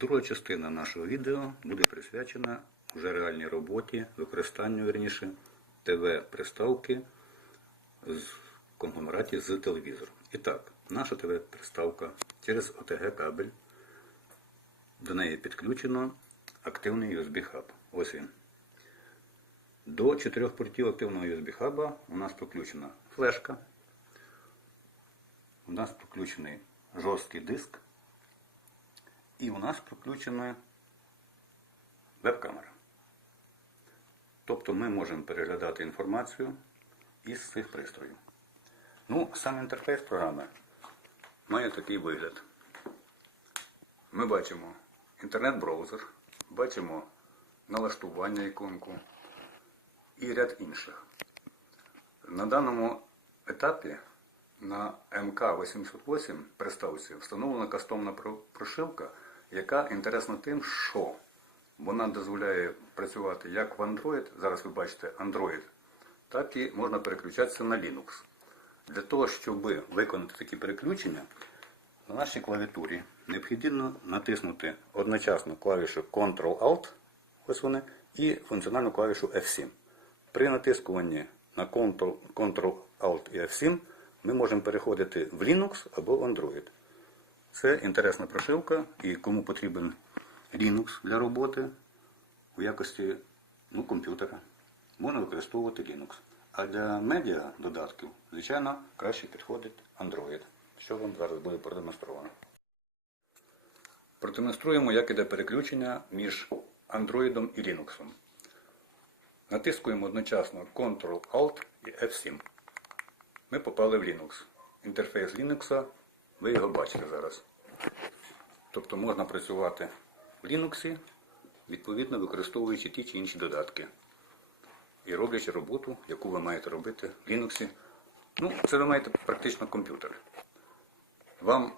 Друга частина нашого відео буде присвячена вже реальній роботі, використанню верніше ТВ-приставки з конгломераті з телевізором. І так, наша ТВ-приставка через ОТГ кабель. До неї підключено активний USB-хаб. Ось він. До чотирьох портів активного USB-хаба у нас підключена флешка. У нас підключений жорсткий диск. І у нас підключена веб-камера. Тобто ми можемо переглядати інформацію із цих пристроїв. Ну, сам інтерфейс програми має такий вигляд. Ми бачимо інтернет-браузер, бачимо налаштування іконку і ряд інших. На даному етапі на МК-808 приставці встановлена кастомна прошивка, яка інтересна тим, що вона дозволяє працювати як в Android, зараз ви бачите Android, так і можна переключатися на Linux. Для того, щоб виконати такі переключення, на нашій клавіатурі необхідно натиснути одночасно клавішу Ctrl-Alt, ось вони, і функціональну клавішу F7. При натискуванні на Ctrl, Ctrl-Alt і F7 ми можемо переходити в Linux або в Android. Це інтересна прошивка, і кому потрібен Linux для роботи у якості ну, комп'ютера, можна використовувати Linux. А для медіа додатків, звичайно, краще підходить Android, що вам зараз буде продемонстровано. Продемонструємо, як іде переключення між Android і Linux. Натискуємо одночасно Ctrl-Alt і F7. Ми попали в Linux. Інтерфейс Linux, ви його бачите зараз. Тобто можна працювати в Linux, відповідно використовуючи ті чи інші додатки. І роблячи роботу, яку ви маєте робити в Linux. Ну, це ви маєте практично комп'ютер. Вам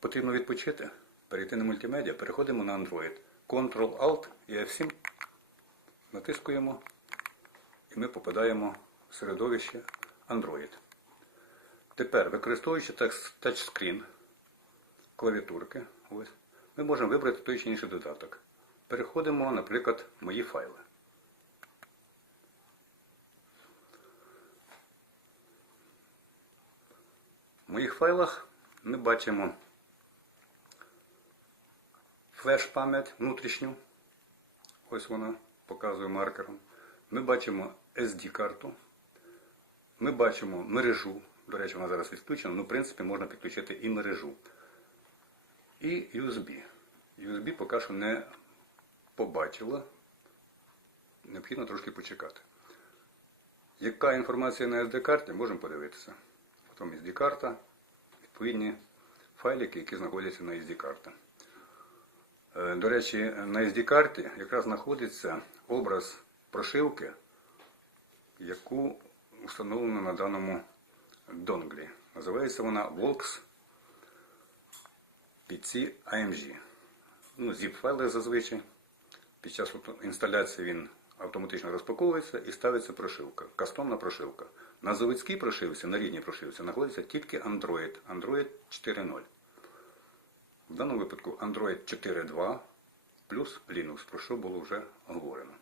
потрібно відпочити, перейти на мультимедіа, переходимо на Android. Ctrl-Alt і F7 натискуємо, і ми попадаємо в середовище Android. Тепер, використовуючи тачскрін, клавіатурки, ось, ми можемо вибрати той чи інший додаток. Переходимо, наприклад, мої файли. В моїх файлах ми бачимо флеш-пам'ять внутрішню. Ось вона показує маркером. Ми бачимо SD-карту. Ми бачимо мережу. До речі, вона зараз відключена, ну, в принципі, можна підключити і мережу. І USB. USB поки що не побачила. Необхідно трошки почекати. Яка інформація на SD-карті, можемо подивитися. Потім SD-карта, відповідні файлики, які знаходяться на SD-карті. Е, До речі, на SD-карті якраз знаходиться образ прошивки, яку встановлено на даному донглі. Називається вона Volks PC AMG. Ну, zip-файли зазвичай. Під час інсталяції він автоматично розпаковується і ставиться прошивка, кастомна прошивка. На заводській прошивці, на рідній прошивці, знаходиться тільки Android, Android 4.0. В даному випадку Android 4.2 плюс Linux, про що було вже говорено.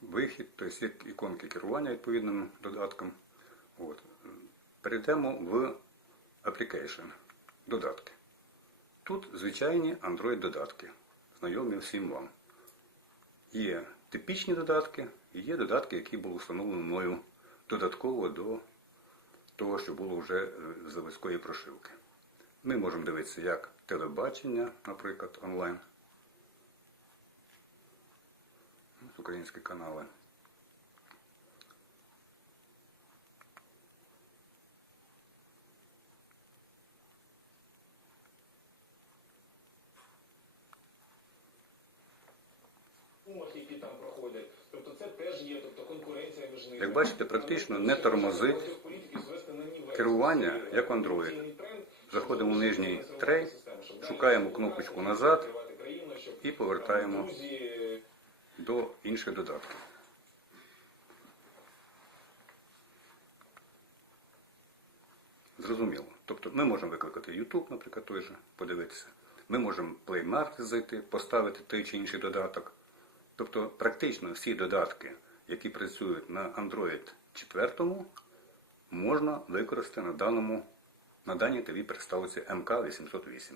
Вихід, тобто є іконки керування відповідним додатком. От. Перейдемо в Application, додатки. Тут звичайні Android-додатки, знайомі всім вам. Є типічні додатки і є додатки, які були встановлені мною додатково до того, що було вже е, з заводської прошивки. Ми можемо дивитися як телебачення, наприклад, онлайн. Українські канали. умовах, які там проходять. Тобто це теж тобто. Як бачите, практично не тормозить керування, як Android. Заходимо в нижній трей, шукаємо кнопочку назад і повертаємо до інших додатків. Зрозуміло. Тобто ми можемо викликати YouTube, наприклад, той же, подивитися. Ми можемо в Play Market зайти, поставити той чи інший додаток. Тобто практично всі додатки, які працюють на Android 4, можна використати на даному на даній ТВ приставці МК808.